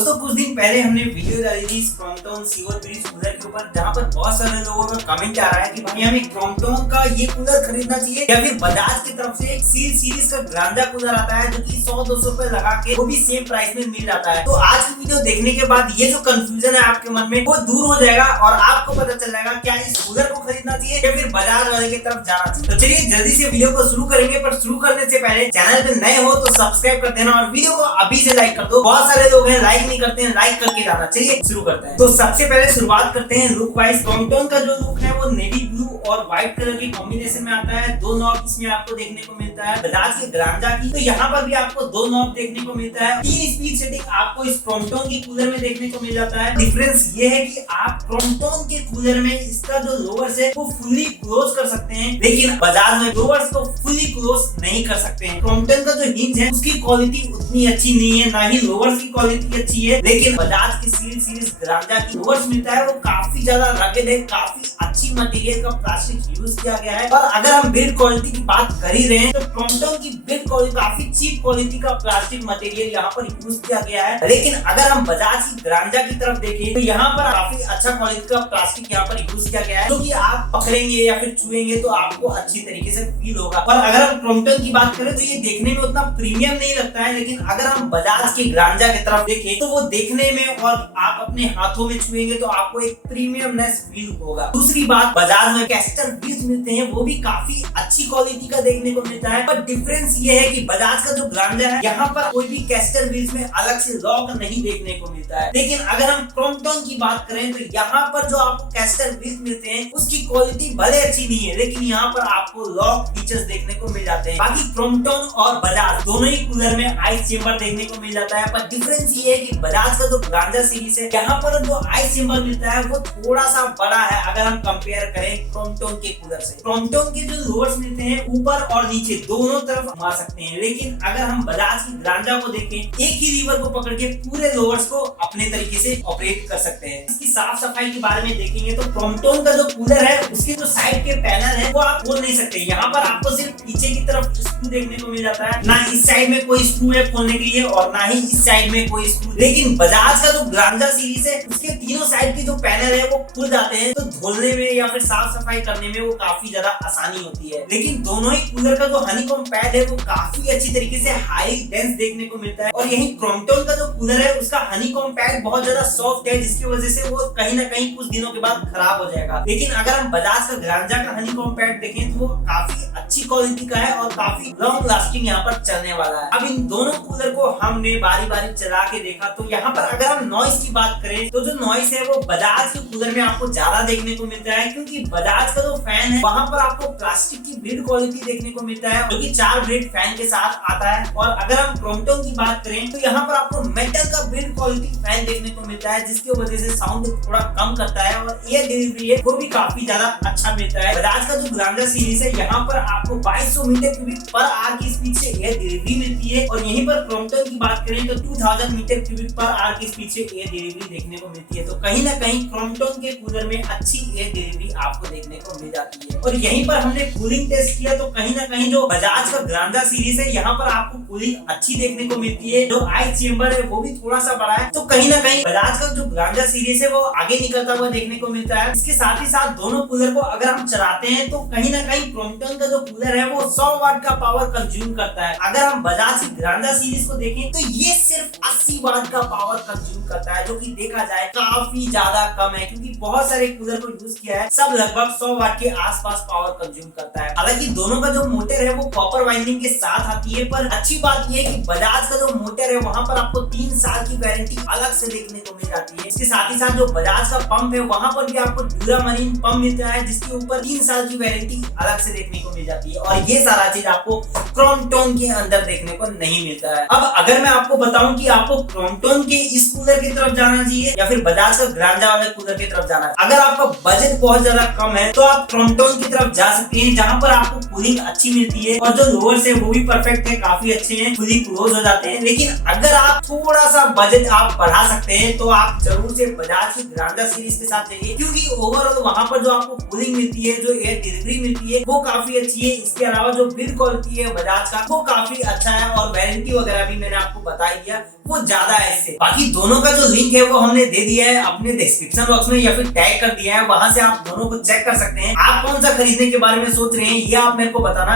दोस्तों कुछ दिन पहले हमने वीडियो डाली थी क्रॉम्पटन CO ब्रीज कूलर के ऊपर, जहाँ पर बहुत सारे लोगों का कमेंट आ रहा है कि भाई हमें क्रॉम्पटन का ये कूलर खरीदना चाहिए या फिर बजाज की तरफ से एक सील सीरीज का ग्रांजा कूलर आता है जो कि 100-200 रुपए लगा के वो भी सेम प्राइस में मिल जाता है। तो आज की वीडियो देखने के बाद ये जो कंफ्यूजन है आपके मन में वो दूर हो जाएगा और आपको पता चल जाएगा क्या इस कूलर को खरीदना चाहिए या फिर बजाज वाले की तरफ जाना चाहिए। तो चलिए जल्दी से वीडियो को शुरू करेंगे, पर शुरू करने से पहले चैनल पे नए हो तो सब्सक्राइब कर देना और वीडियो को अभी से लाइक कर दो। बहुत सारे लोग हैं लाइक नहीं करते हैं, लाइक करके जाना। चलिए शुरू करते हैं। तो सबसे पहले शुरुआत करते हैं लुक वाइज। क्रॉम्पटन का जो लुक है वो नेवी ब्लू और व्हाइट कलर के कॉम्बिनेशन में आता है। दो नॉब इसमें आपको देखने को मिलता है बजाज के ग्रांजा की, तो यहाँ पर भी आपको दो नॉब देखने को मिलता है। 3 स्पीड सेटिंग आपको इस क्रॉम्पटन के कूलर में देखने को मिल जाता है। डिफरेंस ये है कि आप क्रॉम्पटन के कूलर में इसका जो लोअर्स है वो फुली क्लोज कर सकते हैं, लेकिन बजाज में लोअर्स को फुली क्लोज नहीं कर सकते हैं। क्रॉम्पटन का जो हिंज है उसकी क्वालिटी उतनी अच्छी नहीं है, ना ही लोअर्स की क्वालिटी अच्छी है, लेकिन बजाज की सीरीज ग्रांजा की लोअर्स मिलता है वो काफी ज्यादा रगड़ है, काफी अच्छी मटेरियल का प्लास्टिक यूज किया गया है। और अगर हम बिल्ड क्वालिटी की बात कर ही रहे हैं तो क्रॉम्पटन की बिल्ड क्वालिटी काफी चीप क्वालिटी का प्लास्टिक मटेरियल यहाँ पर यूज किया गया है। लेकिन अगर हम बजाज की ग्रांजा की तरफ देखें तो यहाँ पर काफी अच्छा क्वालिटी का प्लास्टिक यहाँ पर यूज किया गया है, जो कि आप पकड़ेंगे या फिर छुएंगे तो आपको अच्छी तरीके से फील होगा। और अगर हम क्रॉम्पटन की बात करें तो ये देखने में उतना प्रीमियम नहीं लगता है, लेकिन अगर हम बजाज की ग्रांजा की तरफ देखें तो वो देखने में और आप अपने हाथों में छुएंगे तो आपको एक प्रीमियमनेस फील होगा। दूसरी बात, बजाज में कैस्टर व्हील्स मिलते हैं वो भी काफी अच्छी क्वालिटी का देखने को मिलता है, पर डिफरेंस ये है कि बजाज का जो ग्रांजा है यहाँ पर कोई भी कैस्टर व्हील्स में अलग से लॉक नहीं देखने को मिलता है। लेकिन अगर हम क्रॉम्पटन की बात करें तो यहाँ पर जो आपको कैस्टर व्हील्स मिलते हैं उसकी क्वालिटी भले अच्छी नहीं है, लेकिन यहाँ पर आपको लॉक फीचर्स देखने को मिल जाते हैं। बाकी क्रॉम्पटन और बजाज दोनों ही कूलर में आइस चेंबर देखने को मिल जाता है, पर डिफरेंस ये है कि बजाज का जो ग्रांजा सीरीज है यहाँ पर जो आइस चेंबर मिलता है वो थोड़ा सा बड़ा है अगर हम कंपेयर करें क्रॉम्पटन के कूलर से। क्रॉम्पटन के जो लोअर्स मिलते हैं ऊपर और नीचे दोनों तरफ घुमा सकते हैं, लेकिन अगर हम बजाज की ग्रांजा को देखें एक ही लीवर को पकड़ के पूरे लोअर्स को अपने तरीके से ऑपरेट कर सकते हैं। इसकी साफ सफाई के बारे में देखेंगे तो क्रॉम्पटन का जो कूलर है उसके जो साइड के पैनल है वो आप खोल नहीं सकते। यहाँ पर आपको सिर्फ पीछे की तरफ स्क्रू देखने को मिल जाता है, ना इस साइड में कोई स्क्रू है खोलने के लिए और ना ही इस साइड में कोई स्क्रू। लेकिन बजाज का जो ग्रांजा सीरीज है उसके तीनों साइड के जो पैनल है वो खुल जाते हैं, तो धोने में या फिर साफ सफाई करने में वो काफी ज्यादा आसानी होती है। लेकिन दोनों ही कूलर का जो हनीकॉम्ब पैड है वो काफी अच्छी तरीके से हाई डेंस देखने को मिलता है, और यही क्रॉम्पटन का जो कूलर है उसका हनीकॉम्ब पैड बहुत ज्यादा सॉफ्ट है, जिसकी वजह से वो कहीं ना कहीं कुछ दिनों के बाद खराब हो जाएगा। लेकिन अगर हम बजाज का ग्रांजा का हनीकॉम्ब पैड देखें तो वो काफी अच्छी क्वालिटी का है और काफी लॉन्ग लास्टिंग यहाँ पर चलने वाला है। अब इन दोनों कूलर को हमने बारी बारी चला के देखा तो यहाँ पर अगर हम नॉइस की बात करें तो जो नॉइस है वो बजाज के कूलर में आपको ज्यादा देखने को मिलता है, क्योंकि बजाज का जो फैन है वहां पर आपको प्लास्टिक की बिल्ड क्वालिटी देखने को मिलता है जो कि 4 ब्लेड फैन के साथ आता है। और अगर हम क्रॉम्पटन की बात करें तो यहाँ पर आपको मेटल का बिल्ड क्वालिटी फैन देखने को मिलता है, जिसकी वजह से साउंड थोड़ा कम करता है और एयर डिलीवरी है वो भी काफी ज्यादा अच्छा मिलता है। बजाज का जो ग्रांजा सीरीज है यहाँ पर आपको 2200 मीटर क्यूबिक पर आवर की स्पीड से एयर डिलीवरी मिलती है, और यहीं पर क्रॉम्पटन की बात करें तो 2000 मीटर क्यूबिक पर आवर की स्पीड से एयर डिलीवरी देखने को मिलती है। तो कहीं ना कहीं क्रॉम्पटन के कूलर में अच्छी एयर डिलीवरी आपको देखने को मिल जाती है। और यहीं पर हमने कूलिंग टेस्ट किया तो कहीं ना कहीं जो बजाज का ग्रांजा सीरीज है यहाँ पर आपको कूलिंग अच्छी देखने को मिलती है। जो आइस चेंबर है वो भी थोड़ा सा बड़ा है, तो कहीं ना कहीं बजाज का जो ग्रांजा सीरीज है वो आगे निकलता हुआ देखने को मिलता है। इसके साथ ही साथ दोनों कूलर को अगर हम चलाते हैं तो कहीं ना कहीं क्रॉम्पटन का जो कूलर है वो 100 वाट का पावर कंज्यूम करता है। अगर हम बजाज की ग्रांजा सीरीज को देखें तो ये सिर्फ 80 वाट का पावर कंज्यूम करता है, जो कि देखा जाए काफी ज्यादा कम है, क्योंकि बहुत सारे कूलर को यूज किया है सब लगभग 100 वाट के आसपास पावर कंज्यूम करता है। हालांकि दोनों का जो मोटर है वो कॉपर वाइंडिंग के साथ आती है, पर अच्छी बात ये है कि बजाज का जो मोटर है वहां पर आपको 3 साल की वारंटी अलग से देखने को मिल जाती है। इसके साथ ही साथ जो बजाज का पंप है वहां पर भी आपको ड्यूरा मरीन पंप मिलता है, जिसके ऊपर 3 साल की वारंटी अलग से देखने को मिल जाती है, और ये सारा चीज आपको क्रॉम्पटन के अंदर देखने को नहीं मिलता है। अब अगर मैं आपको बताऊं कि आपको क्रॉम्पटन के इस कूलर की तरफ जाना चाहिए या फिर बजाज का ग्रांजा वाले कूलर की तरफ जाना है, अगर आपका बजट बहुत ज्यादा कम है तो आप क्रॉम्पटन की तरफ जा सकते हैं, जहां पर आपको कूलिंग अच्छी मिलती है और जो लोअर्स है वो भी परफेक्ट है, काफी अच्छे हैं, फुली क्लोज हो जाते हैं। लेकिन अगर आप थोड़ा सा बजट आप बढ़ा सकते हैं तो आप जरूर से बजाज की ग्रांजा सीरीज के साथ जाइए, क्योंकि ओवरऑल वहां पर जो आपको कूलिंग मिलती है, जो एयर डिलीवरी मिलती है वो काफी अच्छी है। इसके अलावा जो बिल्ड क्वालिटी है बजाज का वो काफी अच्छा है और वारंटी वगैरह भी मैंने आपको बता ही दिया वो ज्यादा है इससे। बाकी दोनों का जो लिंक है वो हमने दे दिया है अपने डिस्क्रिप्शन बॉक्स में या फिर टैग कर दिया है, वहां से आप दोनों को चेक कर सकते हैं। आप कौन सा खरीदने के बारे में सोच रहे हैं ये आप मेरे को बताना।